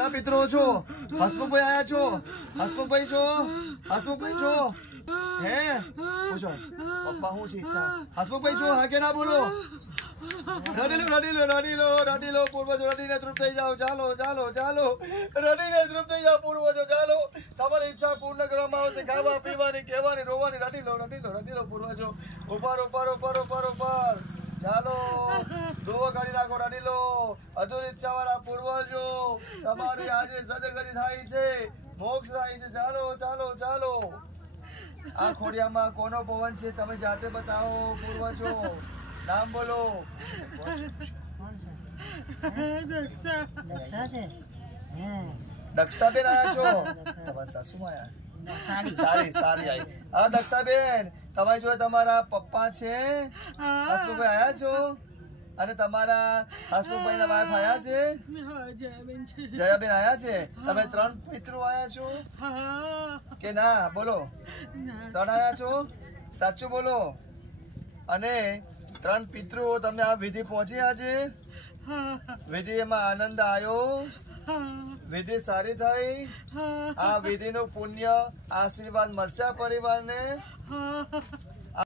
કેટલા પિતૃઓ છો? હસમુખભાઈ આયા છો? હસમુખભાઈ છો? હસમુખભાઈ છો? હે પૂછો પપ્પા શું છે ઈચ્છા? હસમુખભાઈ છો? હા કે ના બોલો? રડીલો પૂર્વજો રડીને તૃપ્ત થઈ જાઓ. ચાલો ચાલો ચાલો રડીને તૃપ્ત થઈ જાઓ પૂર્વજો. ચાલો તમારી ઈચ્છા પૂર્ણ કરવામાં આવશે. ખાવા પીવાની કહેવાની રોવાની. રડીલો પૂર્વજો. ઉપર ચાલો દોવો કરી નાખો. રડીલો અધૂરી ઈચ્છા વાળા પૂર્વજો તમારી આજે સદગતિ થાય છે, મોક્ષ થાય છે. ચાલો ચાલો ચાલો આ ખોડિયામાં કોનો પવન છે તમે જાતે બતાવો પૂર્વજો. નામ બોલો. દક્ષાબેન આયા છો? તમારા સાસુમાં આયા? સારી આવી. હા દક્ષાબેન તમારી જોડે તમારા પપ્પા છે? હસમુખભાઈ આયા છો? અને તમારા હસમુખભાઈ ના વાઈફ આયા છે? જયાબેન આયા છે? તમે 3 પિતૃ આયા છો કે ના? બોલો 3 આયા છો? સાચું બોલો. અને 3 પિતૃઓ તમને આ વિધિ પહોંચી આજે? વિધિ એમાં આનંદ આવ્યો? વિધિ સારી થઈ? આ વિધિ નું પુણ્ય આશીર્વાદ મળશે પરિવારને?